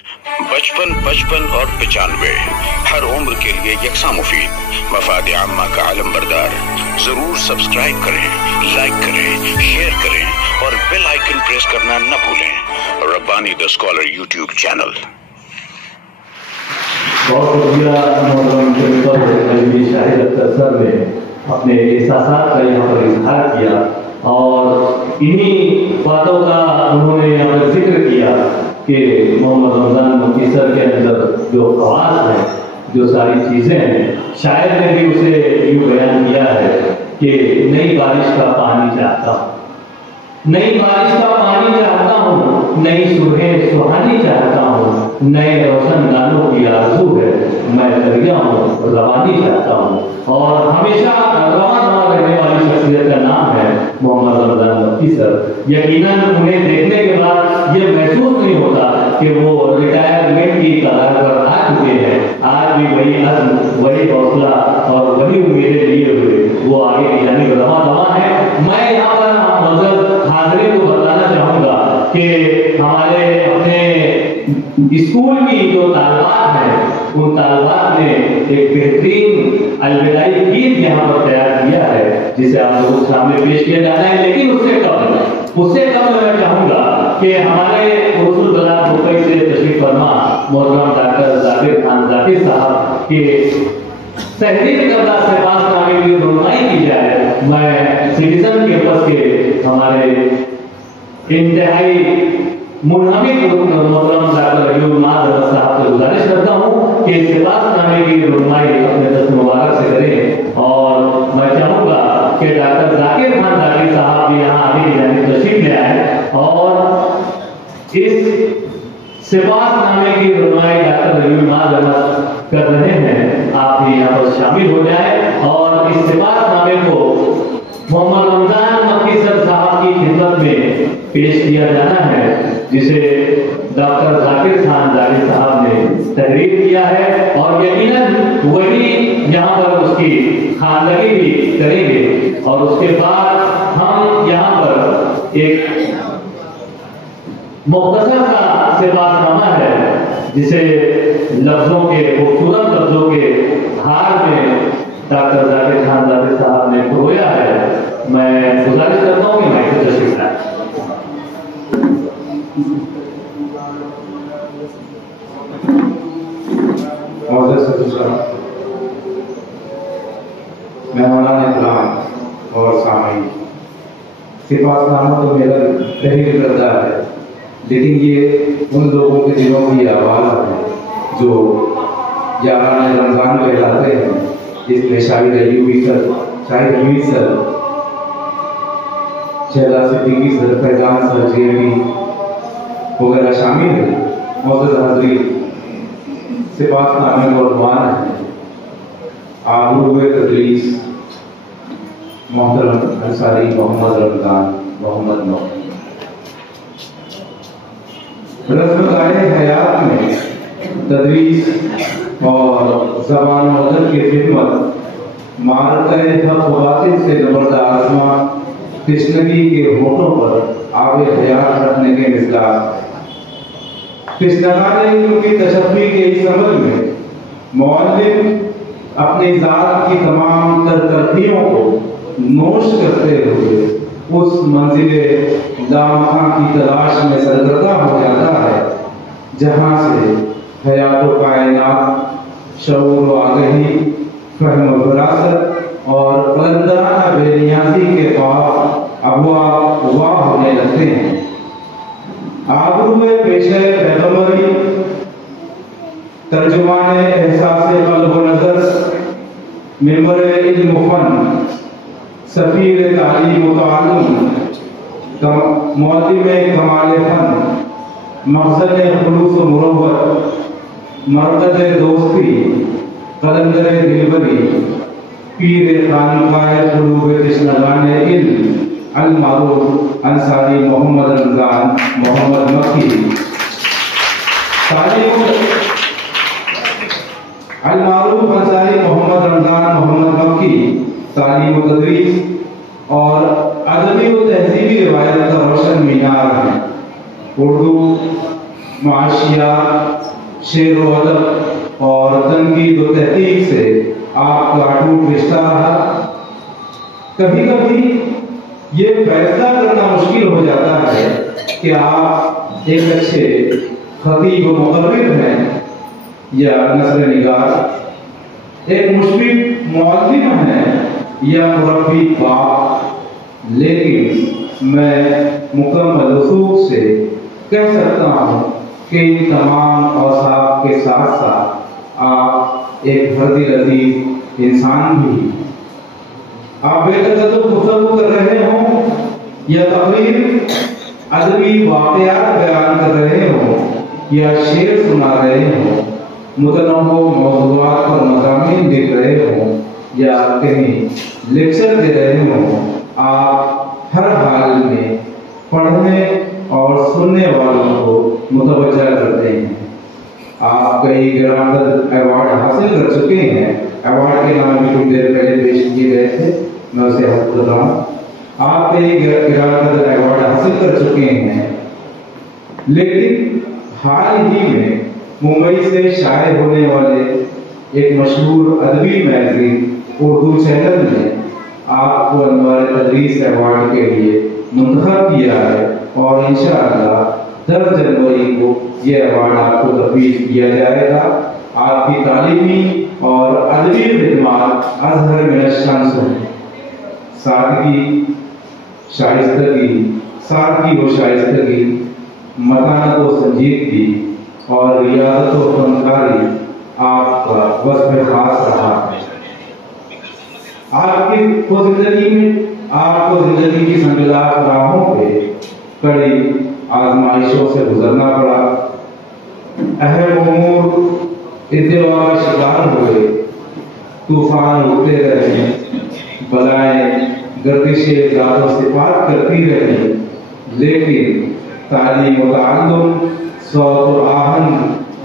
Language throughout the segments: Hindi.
55, 55 और 95 हर उम्र के लिए यकसा मुफीद, मफाद आम्मा का आलम बरदार। जरूर सब्सक्राइब करें, लाइक करें, शेयर करें और बेल आइकन प्रेस करना न भूलें। Rabbani the scholar YouTube channel. बहुत शुक्रिया शाहिद अख्तर सर ने अपने एहसासात का यहाँ पर इजहार किया और इन्हीं बातों का उन्होंने यहाँ पर जिक्र किया कि मोहम्मद रमजान मक्की सर के अंदर जो ख्वास है, जो सारी चीज़ें हैं, शायर ने भी उसे यूँ बयान किया है कि नई बारिश का पानी चाहता हूँ, नई बारिश का पानी चाहता हूँ, नई सुबह सुहानी चाहता हूँ, नए रोशन गानों की आरज़ू है, मैं दरिया हूँ रवानी चाहता हूँ। और हमेशा रवाना रहने वाली शख्सियत का नाम है मोहम्मद रमजान मक्की सर। यकीनन उन्हें देखने के बाद ये महसूस नहीं होता कि वो रिटायरमेंट की कगार पर आ चुके हैं। आज भी वही अज़्म, वही हौसला और वही उम्मीदें लिए हुए वो आगे की जानिब रवाना है। मैं यहाँ पर हाज़िरीन को बताना चाहूँगा कि हमारे अपने स्कूल की जो तालिबात हैं, उन तालिबात ने एक बेहतरीन अलविदाई गीत यहाँ पर तैयार किया है जिसे आप लोगों के सामने पेश किया जाना है। लेकिन उससे कबल मैं चाहूँगा कि हमारे रसूल बलाग मुंबई से तशरीफ फरमा मोहतरम डॉक्टर जाकिर खान जाकिर साहब के तहरीर करदा से पासनामे की रुनमाई की जाए। मैं सिटीजन कैंपस के हमारे इंतहाई मुनहमिक मोहतरम डॉक्टर अयूब माद साहब से गुजारिश करता हूँ कि इस पासनामे की रुनमाई अपने दस्त मुबारक से करें। और मैं चाहूँगा कि डॉक्टर जाकिर खान जाकिर साहब भी यहाँ आगे की जानिब तशरीफ ले आए और इस सिपाहनामे की रुनमाई डॉक्टर अयूब माद कर रहे हैं, आप भी यहाँ पर शामिल हो जाए। और इस सिपाहनामे को मोहम्मद रमजान मक्की सर साहब की खिदमत में पेश किया जाना है जिसे डॉक्टर जाकिर खान जाकिर साहब ने तहरीर किया है और यकीनन वही यहाँ पर उसकी खानदगी भी करेंगे। और उसके बाद हम यहाँ पर एक मुख्तसर सा सिपाहनामा है जिसे लफ्जों के, खूबसूरत लफ्जों के हार में डॉक्टर जाकिर खान जाकिर साहब ने परोया है। मैं गुजारिश करता हूँ कि मैं इसे तशरीफ लाएं। मेहमानान इकराम और सामीन, सिपाहनामा तो मेरा तहरीर करदा है, लेकिन ये उन लोगों के दिलों की आवाज़ है जो यारान रमज़ान कहलाते हैं। इसमें Shahid Ayubi sir, Shahid Hamid sir, Shahzad Siddiqui sir, Faizan sir, JB वगैरह शामिल हैं। मौजूद हाज़रीन, सिपाहनामे में कुर्बान है आबरूए तदरीस मोहतरम अंसारी मोहम्मद रमजान मोहम्मद मक्की। रस्म-ए हयात में तदरीस और ज़बान अदब की खिदमत मारते हक़ बातिल से नबर्दा आज़मा कृष्णगी के होठों पर आब हयात रखने के मिज़ाज कृष्णगाने उनकी तशफ़ी के इस अमल में मुअल्लिम अपनी ज़ात की तमाम तरक्कियों को नोश करते हुए उस मंजिले लामखा की तलाश में सरगर्दा हो जाता है जहाँ से हयात व कायनात, शऊर व आगही, फहम व विरासत और कलंदराना बेनियाज़ी के ख्वाब अबवाब वाह होने लगते हैं। आबरूए पेशे पैगंबरी, तर्जुमाने एहसासे क़ल्ब व नज़र, मेंबरे इल्म फ़न, सफ़ीर तालीम व ताल्लुम, मुअल्लिमे कमाल फ़न, मक़सद खुलूस व मुरव्वत, मरकज़ दोस्ती, कलंदर दिलबरी, पीर खानकाए क़ुलूब तश्नगाने इल्म, अल मारूफ अंसारी मोहम्मद रमजान मोहम्मद मक्की। अल मारूफ अंसारी मोहम्मद रमजान मोहम्मद मक्की तालीम व तदरीस और अदबी व तहज़ीबी रिवायत का रोशन मीनार है। उर्दू, माशियात, शेर व अदब और तनकीद व तहकीक से आपका अटूट रिश्ता रहा। कभी कभी ये फैसला करना मुश्किल हो जाता है कि आप एक अच्छे खतीब व मुक़र्रिर हैं या नस्र निगार, एक मुशफिक मुअल्लिम है या मुरब्बी बाप। लेकिन मैं मुकम्मल वसूख से कह सकता हूँ कि इन तमाम औसाफ के साथ साथ आप एक हरदी लतीफ़ इंसान भी हैं। आप बेतकल्लुफ़ गुफ्तगू कर रहे हों या तकरीर अदबी वाक़यात बयान कर रहे हों या शेर सुना रहे हों, मुतनव्वि मौज़ूआत पर मज़ामीन लिख रहे हों या कहीं लेक्चर दे रहे हों, आप हर हाल में पढ़ने और सुनने वालों को मुतवज्जा करते हैं। आप कई गिराकत अवार्ड हासिल कर चुके हैं। अवार्ड के नाम भी कुछ देर पहले पेश किए गए थे, मैं उसे आपको बता रहा हूँ। आप कई गिराकत अवार्ड हासिल कर चुके हैं, लेकिन हाल ही में मुंबई से शाये होने वाले एक मशहूर अदबी मैगजीन उर्दू चैनल ने आपको अनवार तदरीस अवार्ड के लिए मुंतखब किया है और इंशाअल्लाह 10 जनवरी को ये अवार्ड आपको तफवीज़ किया जाएगा। आपकी तालीमी और अदबी खिदमत अज़हर में शम्स हैं। सादगी व शाइस्तगी, मतानत व संजीदगी और रियाजत व फनकारी आपका वस्फ़ खास रहा है। आपको जिंदगी की संगलात राहों पे कड़ी आजमाइशों से गुजरना पड़ा। अहम उमूर इत्तेवा का शिकार हुए, तूफान उठते रहे, बलाएं गर्दिशे ज़ात व सिफ़ात करती रही, लेकिन तालीम व ताअल्लुम, सौत व आहन,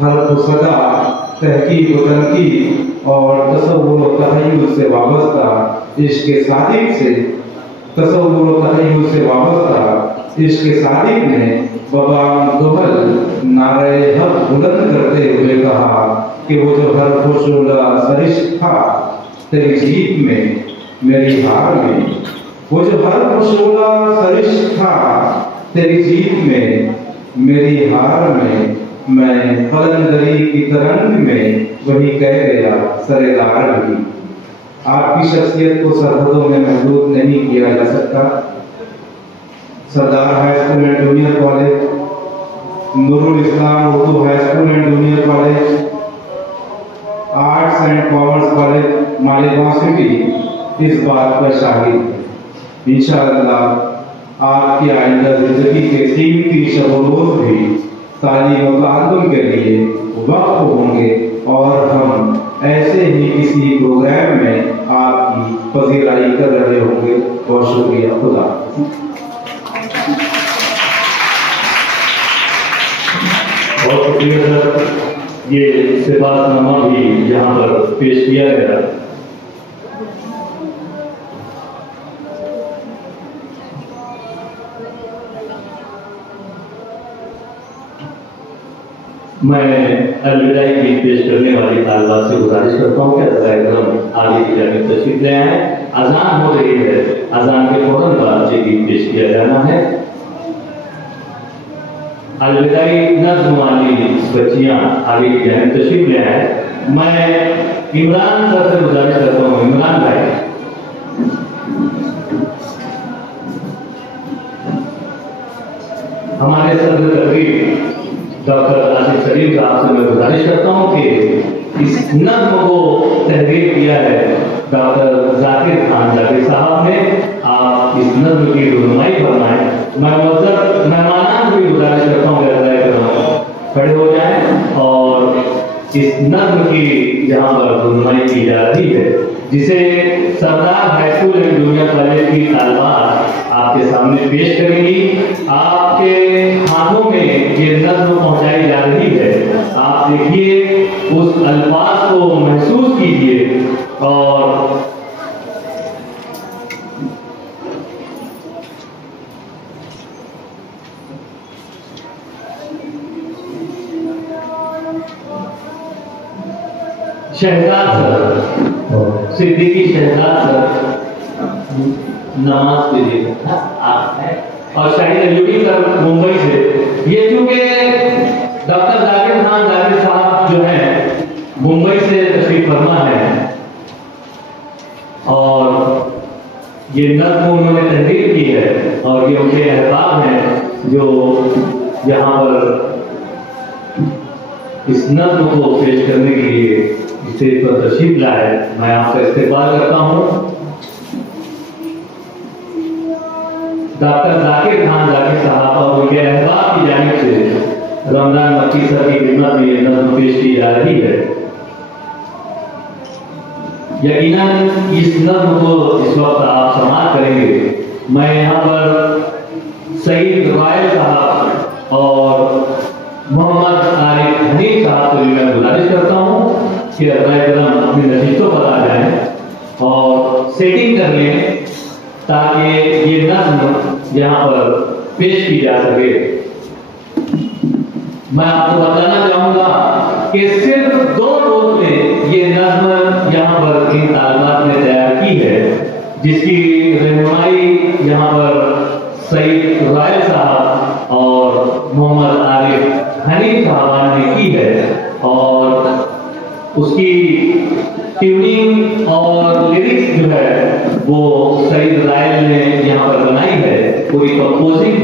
हल्क़ व सदा, तहकीक व तनकीद और तसव्वुर व तख़य्युल से वाबस्ता इश्क़ सादिक़ ने बबाम दुहल नारे हक बुलंद करते हुए कहा कि वो जो हर खुशुला सरिश था तेरी जीत में मेरी हार में, वो जो हर खुशुला सरिश था तेरी जीत में मेरी हार में, मैं कलंदरी की तरंग में वही कह गया सरेदार भी। आपकी शख्सियत को सरहदों में महदूद नहीं किया जा सकता। Sardar high school and junior college, Noorul Islam Urdu high school and junior college, arts and commerce college Malegaon city इस बात पर शाहिद है। इंशाअल्लाह आपकी आइंदा जिंदगी के कीमती शब-ओ-रोज़ भी तालीम व ताअल्लुम के लिए वक़्फ़ होंगे और हम ऐसे ही किसी प्रोग्राम में आपकी पज़ीराई कर रहे होंगे। बहुत शुक्रिया। खुदा बहुत शुक्रिया सर। ये सिफातनामा भी यहाँ पर पेश किया गया। मैं अलविदाई गीत पेश करने वाली तालिबात से गुजारिश करता हूँ कि कार्यक्रम आगे की जानिब तशरीफ ले आए। अजान हो रही है, अजान के फौरन बाद ये गीत पेश किया जाना है। अलविदाई नज़्म वाली बच्चियाँ आगे की जानिब तशरीफ ले आए। मैं इमरान सर से गुजारिश करता हूँ, इमरान भाई हमारे सदर तकरीर डॉक्टर आसिफ सलीम साहब से मैं गुजारिश करता हूँ कि इस नज़्म को तहरीर किया है डॉक्टर जाकिर खान जाकिर साहब ने। आप इस नज़्म की रुनुमाई फरमाएं। मैं मुअज़्ज़ज़ मेहमानान को भी गुजारिश करता हूँ कि खड़े हो जाएं और इस नज़्म की जहाँ पर रुनुमाई की जा रही है, जिसे Sardar high school and junior college की तालिबात आपके सामने पेश करेंगी। आपके हाथों में ये नज़्म पहुंचाई जा रही है। आप देखिए, उस अल्फाज को महसूस कीजिए और शहजाद सर, सिद्दीकी शहजाद सर नमाज के लिए आप हैं, और शाहिद अयूबी सर मुंबई से। ये चूंकि डॉक्टर जाकिर खान जाकिर साहब जो हैं मुंबई से तशरीफ फरमा है, और ये नज़्म उन्होंने तहरीर की है, और ये उनके अहबाब हैं जो यहाँ पर इस नज़्म को पेश करने के लिए स्टेज पर तशरीफ लाए। मैं आपका इस्तेक़बाल करता हूँ। डॉक्टर जाकिर खान जाकिर साहब और उनके अहबाब की जानिब से रमजान मक्की सर की खिदमत में ये नज़्म पेश की जा रही है। यकीनन इस नज़्म को इस वक्त आप समाप्त करेंगे। मैं यहाँ पर सईद रॉयल साहब और मोहम्मद आरिफ हनीफ साहब से मैं गुजारिश करता हूँ कि रहम अपनी नशिस्तों पर आ जाएं और सेटिंग कर लें ताकि ये नज़्म यहाँ पर पेश की जा सके। मैं आपको बताना चाहूँगा कि सिर्फ 2 रोज में ये नज़्म यहाँ पर इन तालिबात ने तैयार की है, जिसकी रहनुमाई यहाँ पर सईद रॉयल साहब और मोहम्मद आरिफ हनीफ साहब ने की है, और उसकी ट्यूनिंग और लिरिक्स जो है वो सईद रॉयल ने यहाँ पर बनाई है। पूरी कंपोजिंग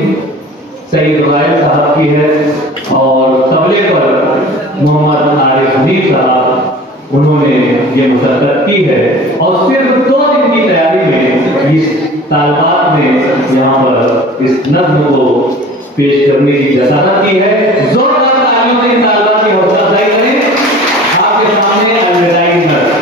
सईद रॉयल साहब की है, और तबले पर मोहम्मद आरिफ हनीफ साहब उन्होंने ये मुशक्कत की है, और सिर्फ 2 दिन की तैयारी में इस तालिबात ने यहाँ पर इस नज़्म को पेश करने की जसारत की है। जोरदार तालियों से तालिबात की हौसला अफजाई करें। आपके सामने अलविदाई नज़्म।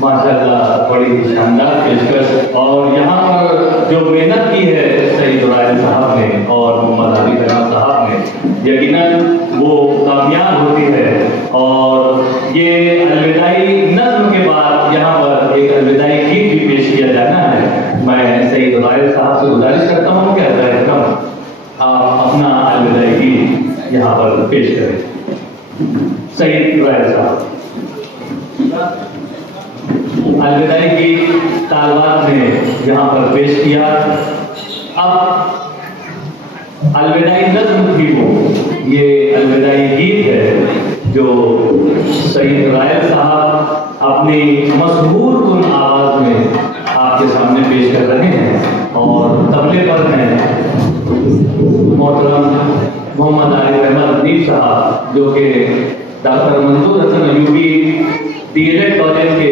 माशाअल्लाह बड़ी शानदार पेशकश। और यहाँ पर जो मेहनत की है सईद रायल साहब ने और मोहम्मद अली रहमत साहब ने, यकीनन वो कामयाब होती है। और ये अलविदाई नज़्म के बाद यहाँ पर एक अलविदाई गीत भी पेश किया जाना है। मैं सईद रायल साहब से गुजारिश करता हूँ कि आप अपना अलविदाई गीत यहाँ पर पेश करें। सईद रायल साहब अलविदाई गीत तालवात ने यहाँ पर पेश किया। अब अलविदाई नज़्म थी वो, ये अलविदाई गीत है जो सईद रायल साहब अपनी मशहूर धुन आवाज में आपके सामने पेश कर रहे हैं। और तबले पर हैं मोहतरम मोहम्मद अली रहमत अदीब साहब, जो कि doctor Mansoor Hasan UP DLED college के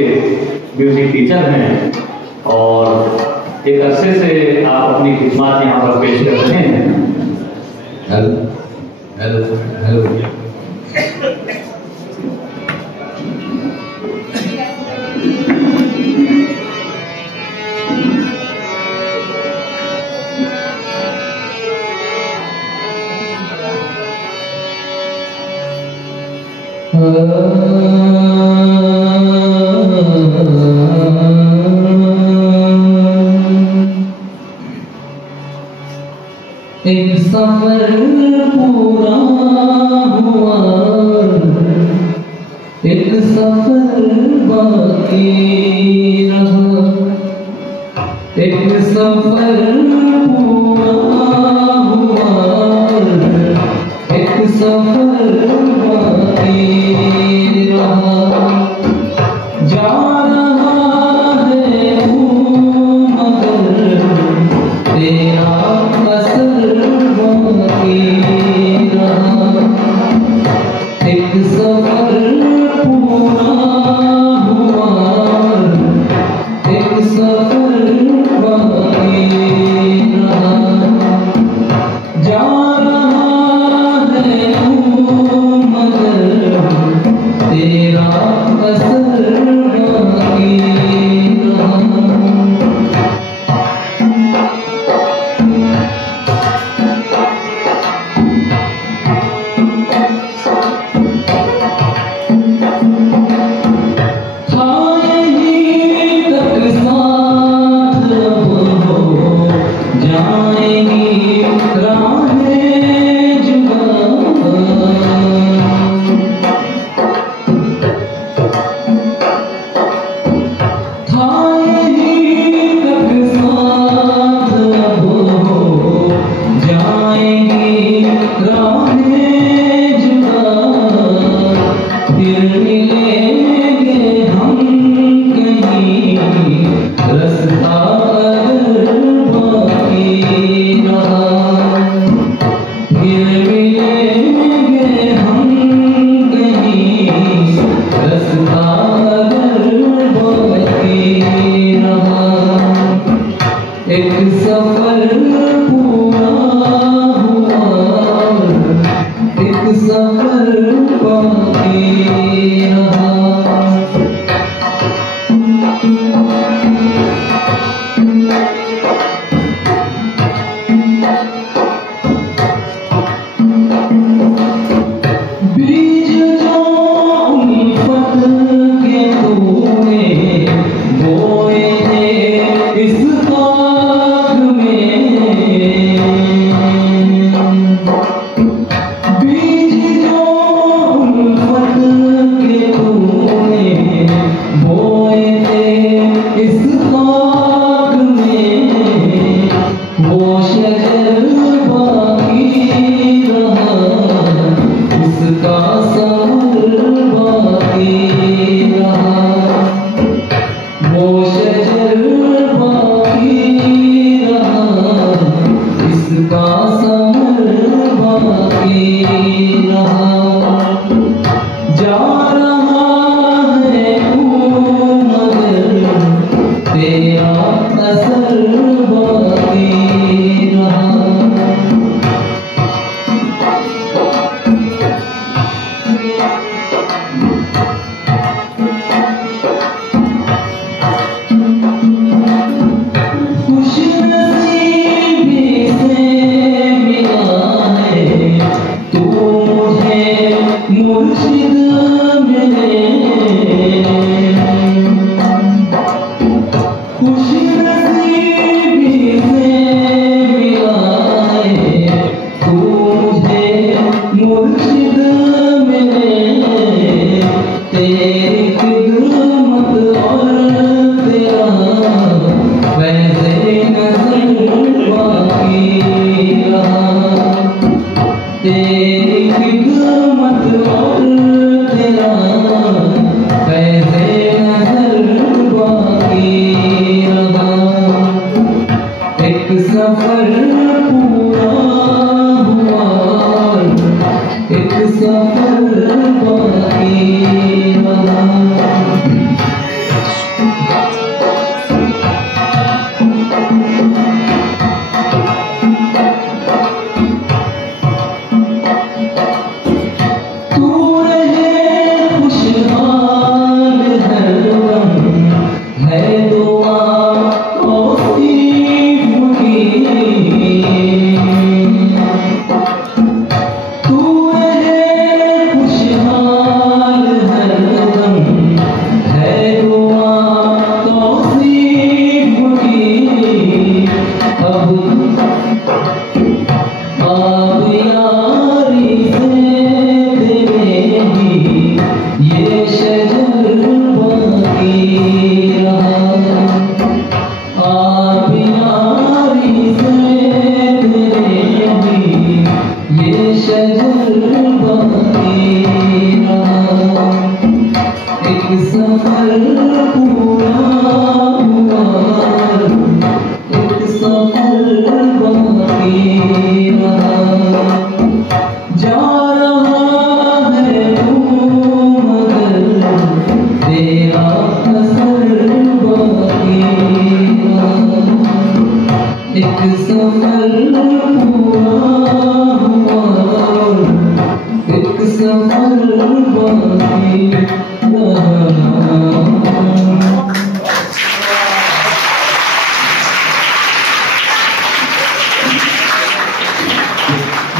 म्यूजिक टीचर हैं और एक अरसे से आप अपनी खिदमत यहाँ पर पेश कर रहे हैं। Hello hello hello. एक सफर पूरा हुआ, एक सफर बाकी रहा। एक सफर पूरा हुआ, एक सफर बाकी रहा। जा रहा है तू मगर तेरा असर बाकी रहा। एक सफर पूरा हुआ, एक सफर बाकी रहा। जा रहा है तू मगर तेरा असर बाकी रहा।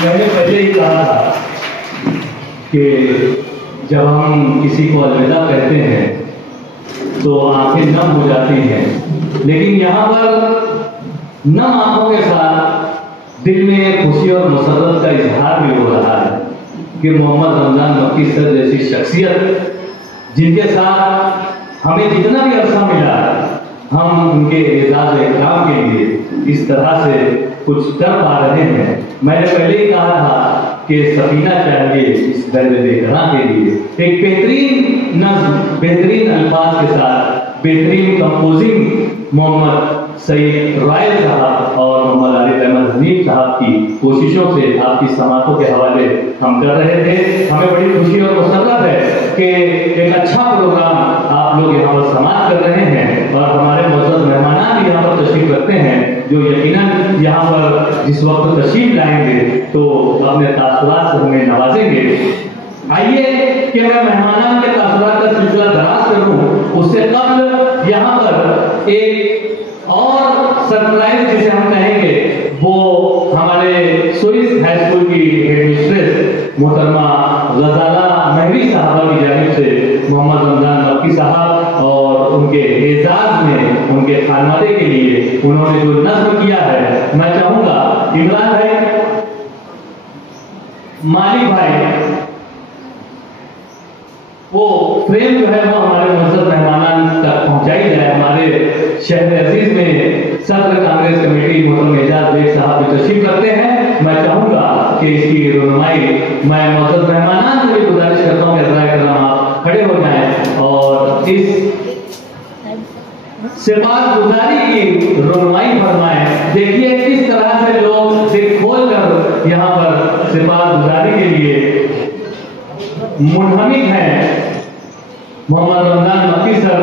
मैंने पहले ही कहा था कि जब हम किसी को अलविदा कहते हैं तो आंखें नम हो जाती हैं, लेकिन यहाँ पर नम आंखों के साथ दिल में खुशी और मसरत का इजहार भी हो रहा है कि मोहम्मद रमजान मक्की सर जैसी शख्सियत जिनके साथ हमें जितना भी अरसा मिला हम उनके एजाज इकराम के लिए इस तरह से कुछ कर पा रहे हैं। मैंने पहले ही कहा था कि सफीना चाहिए इस दर्द बेगना के लिए एक बेहतरीन नज़्म, बेहतरीन अल्फाज के साथ बेहतरीन कंपोजिंग मोहम्मद सईद रॉयल साहब और मोहम्मद आरिफ अहमद हनीफ साहब की कोशिशों से आपकी समातों के हवाले हम कर रहे थे। हमें बड़ी खुशी और मुसर्रत है कि एक अच्छा प्रोग्राम आप लोग यहाँ पर समाप्त कर रहे हैं और हमारे मौजूद मेहमान भी यहाँ पर तशरीफ रखते हैं जो यकीनन यहाँ पर जिस वक्त तशरीफ लाएंगे तो अपने तासुरात से हमें नवाजेंगे। आइए कि मैं मेहमान के तासुरात का सिलसिला दराज करूँ, उससे कबल यहाँ पर एक और सरप्राइज जिसे हम कहेंगे वो हमारे स्विस हाई स्कूल की हेडमिस्ट्रेस मोहतरमा गजाला महरी साहबा की जानिब से मोहम्मद रमजान मक्की साहब और उनके एजाज में उनके खानवादे के लिए उन्होंने जो नज़्म किया है, मैं चाहूंगा इमरान भाई, मालिक भाई, वो फ्रेम जो है वो हमारे मुअज़्ज़ज़ मेहमान तक पहुंचाई जाए। हमारे शहर अजीज में सदर कांग्रेस कमेटी मोहतरम एजाज बेग साहब भी तशरीफ रखते हैं। मैं चाहूंगा कि इसकी रहनुमाई मैं मुअज़्ज़ज़ मेहमान से भी गुजारिश करता हूँ कि अज़राए-ए-किराम आप खड़े हो जाएं और इस सिपाहगुजारी की रहनुमाई फरमाएं। देखिए किस तरह से लोग दिल खोल कर यहाँ पर सिपाहगुजारी के लिए मुनहमिक हैं। मोहम्मद रमजान मक्की सर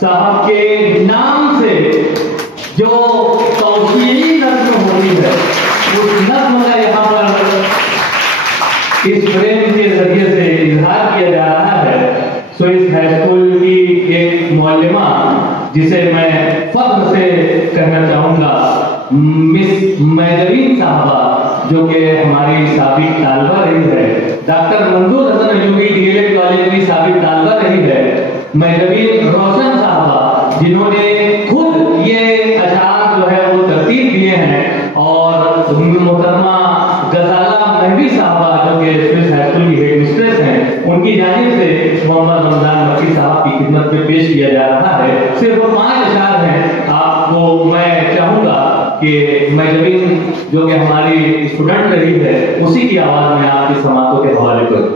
साहब के नाम से जो तौसीली नज़्म होती है उस नज़्म का यहाँ पर इस फ्रेम के जरिए से इजहार किया जा रहा है। स्विस हाई स्कूल की एक मुअल्लिमा जिसे मैं फख्र से कहना चाहूँगा, मिस महजबीन साहबा, जो कि हमारी साबिक तालबा रही है, डॉक्टर मंजूर हसन अयूबी डीएलएड कॉलेज की साबिक तालबा रही है, महजबीन रोशन साहबा, जिन्होंने खुद ये अशार जो है वो तरतीब दिए हैं, और मोहतरमा गजाला महवी साहबा, जो कि स्विस हाई स्कूल की हेड मिस्ट्रेस हैं, उनकी जानिब से मोहम्मद रमजान मक्की साहब की खिदमत में पेश किया जा रहा है। सिर्फ 5 अशार हैं। आपको मैं चाहूँगा कि महजबीन जो कि हमारी स्टूडेंट रही है, उसी की आवाज़ में आपकी समातों के हवाले करूँ।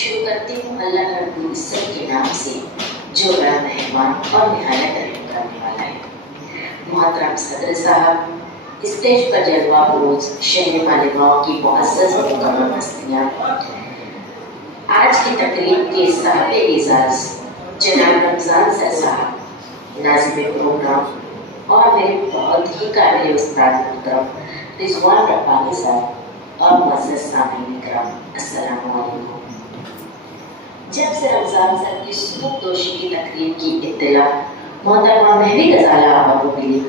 शुरू करती हूँ अल्लाह रब्बुल इज्जत के नाम से, जो बड़ा मेहरबान और निहायत रहम करने वाला है। मोहतरम सदर साहब, स्टेज पर जलवा रोज शहर मालेगांव की मुअज़्ज़ज़ और मुकर्रम हस्तियाँ, आज की तकरीब के साहिब एजाज जनाब रमजान सर साहब, नाज़िम प्रोग्राम और मेरे बहुत ही काबिल उस्ताद मोहतरम रिजवान रब्बानी साहब और मुअज़्ज़ज़ सामीन इकराम, अस्सलामु अलैकुम। जब से रमजान सर की सुबुहदोशी की तकरीब की इत्तला मोहतरमा महवी गजाला आपा को मिली,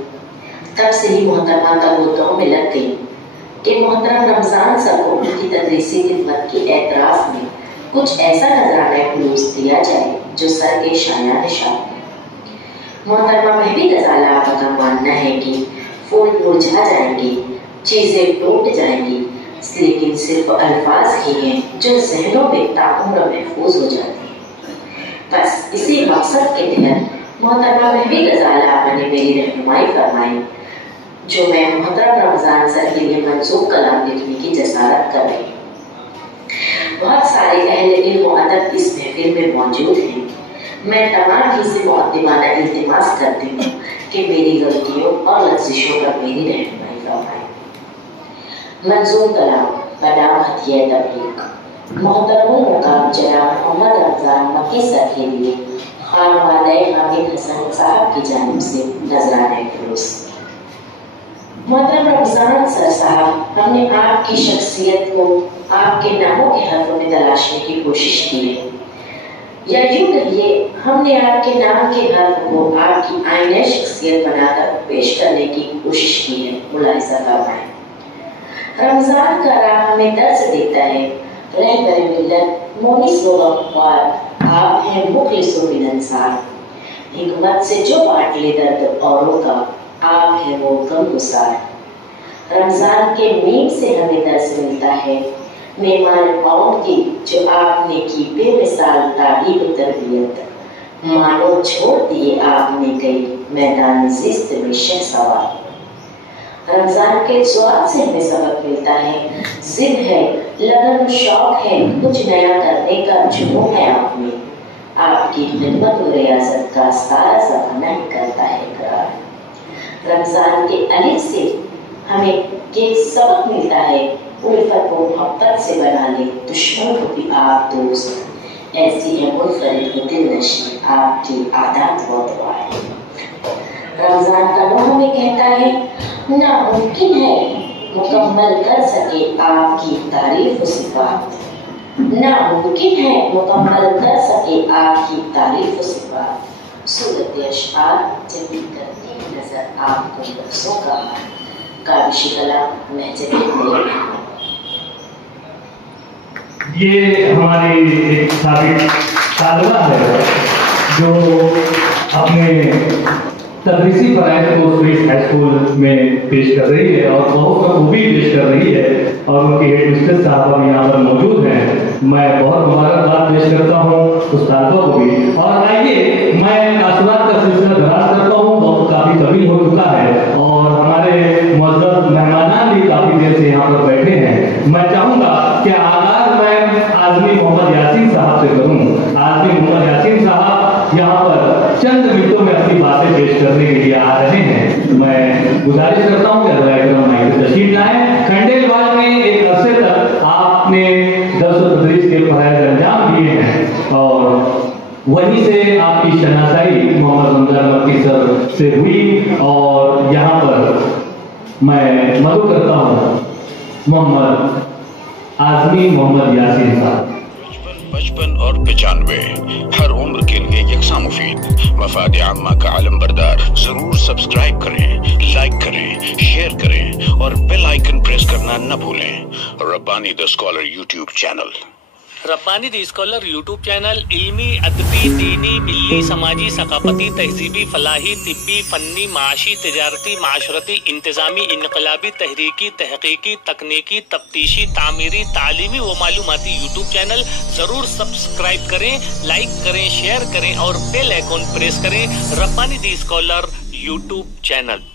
तब से ही मोहतरमा तगोतों में लग गई कि मोहतरम रमजान सर को उनकी तदरीसी खिदमत की एतराफ़ में कुछ ऐसा नजराना खुलूस दिया जाए जो सर के शाया निशान है। मोहतरमा महवी गजाला आपा का मानना है कि फूल मुरझा जाएंगे, चीज़ें टूट जाएंगी, लेकिन सिर्फ अल्फाज ही हैं जो ज़हनों में ताउम्र महफूज हो जाते हैं। बस इसी मकसद के तहत मोहतरमा महवी गजाला आपा ने मेरी रहनुमाई फरमाई, जो मैं मोहतरम रमजान सर के लिए मंसूब कलाम लिखने की जसारत कर रही हूँ। बहुत सारे अहले इल्म व अदब इस महफिल में मौजूद हैं। मैं तमाम ही से मुक़द्दिमाना इल्तिमास करती हूँ कि मेरी गलतियों और लफ्ज़िशों पर मेरी रहनुमाई फरमाएं। मंजूर कलाम बनाम हथिया तबलीग। मोहतरमुल मुकाम जनाब मोहम्मद रमजान मक्की सर के लिए खानवादे हामिद हसन साहब की जानिब से नजराने खुलूस। मोहतरम रमजान सर साहब, हमने आपकी शख्सियत को आपके नामों के हर्फों में तलाशने की कोशिश की है, या यूं कहिए हमने आपके नाम के हर्फ को आपकी आईने शख्सियत बनाकर पेश करने की कोशिश की है। मुलाहिज़ा फरमाएं। रमजान का राह हमें दर्ज देता है, रहबर मिल्लत मोनिस व गफ्फार, आप हैं मुखलिस व मिलनसार, हिकमत से जो बांट ले दर्द औरों का, आप हैं वो गमगुसार। रमजान के मीम से हमें दर्ज मिलता है, मेहमान कौम की जो आपने की बेमिसाल तारीफ तरबियत, मानो छोड़ दिए आपने कई मैदान जिस्त में शहसवार। रमजान के स्वाद से हमें सबक मिलता है, जिद है, लगन शौक है, कुछ नया करने का जुनून है आप में, आपकी खिदमत और रियासत का सारा ज़माना ही करता है इकरार। रमजान के अलिफ से हमें एक सबक मिलता है, उल्फत को मोहब्बत से बना ले, दुश्मन को भी आप दोस्त, ऐसी है मुनफरिद व दिलनशी आपकी आदत व दुआएं। रमजान का नूह हमें कहता है, नामुमकिन है मुकम्मल कर सके आपकी तारीफ व सिफात, नामुमकिन है मुकम्मल कर सके आपकी तारीफ व सिफात। सूरत अशआर जब करती नजर आपको लफ्ज़ों का काबिश कलाम महजबीन। ये हमारी एक साबिक तालिबा है जो अपने तदरीसी फ़राइज़ को स्विस हाई स्कूल में पेश कर रही है और बहुत बखूबी पेश कर रही है, और उनकी हेड मिस्ट्रेस साहब यहाँ पर मौजूद हैं। मैं बहुत मुबारकबाद पेश करता हूँ उस तालिबा को भी। और आइए मैं तासुरात का सिलसिला दराज करता हूँ, बहुत काफ़ी तवील हो चुका है और हमारे मुअज़्ज़ज़ मेहमान भी काफ़ी देर से यहाँ पर बैठे हैं। मैं चाहूँगा कि आगाज़ मैं आज़मी मोहम्मद यासीन साहब से करूँ। आज़मी मोहम्मद यासीन साहब यहाँ पर चंद मिनटों में अपनी बातें पेश करने के लिए आ रहे हैं। मैं गुजारिश करता हूँ कि माइक पे तशरीफ लाएं। खंडेलवाल में एक अरसे तक आपने दर्स व तदरीस के फ़राइज़ अंजाम दिए हैं और वहीं से आपकी शनासाई मोहम्मद रमजान मक्की सर से हुई, और यहाँ पर मैं मदद करता हूँ मोहम्मद आजमी मोहम्मद यासीन साहब। 55 और 95 हर उम्र के लिए यकसा मुफीद। मफाद आम्मा का आलम बरदार। जरूर सब्सक्राइब करें, लाइक करें, शेयर करें और बेल आइकन प्रेस करना न भूलें। Rabbani the scholar YouTube channel. Rabbani the scholar YouTube channel इल्मी, अदबी, दीनी, मिल्ली, समाजी, सकाफती, तहजीबी, फलाही, तिब्बी, फन्नी, माशी, तिजारती, माशरती, इंतजामी, इनकलाबी, तहरीकी, तहकीकी, तकनीकी, तफ्तीशी, तामीरी, तालीमी व मालूमाती यूट्यूब चैनल जरूर सब्सक्राइब करें, लाइक करें, शेयर करें और बेल आइकन प्रेस करें। Rabbani the scholar YouTube channel.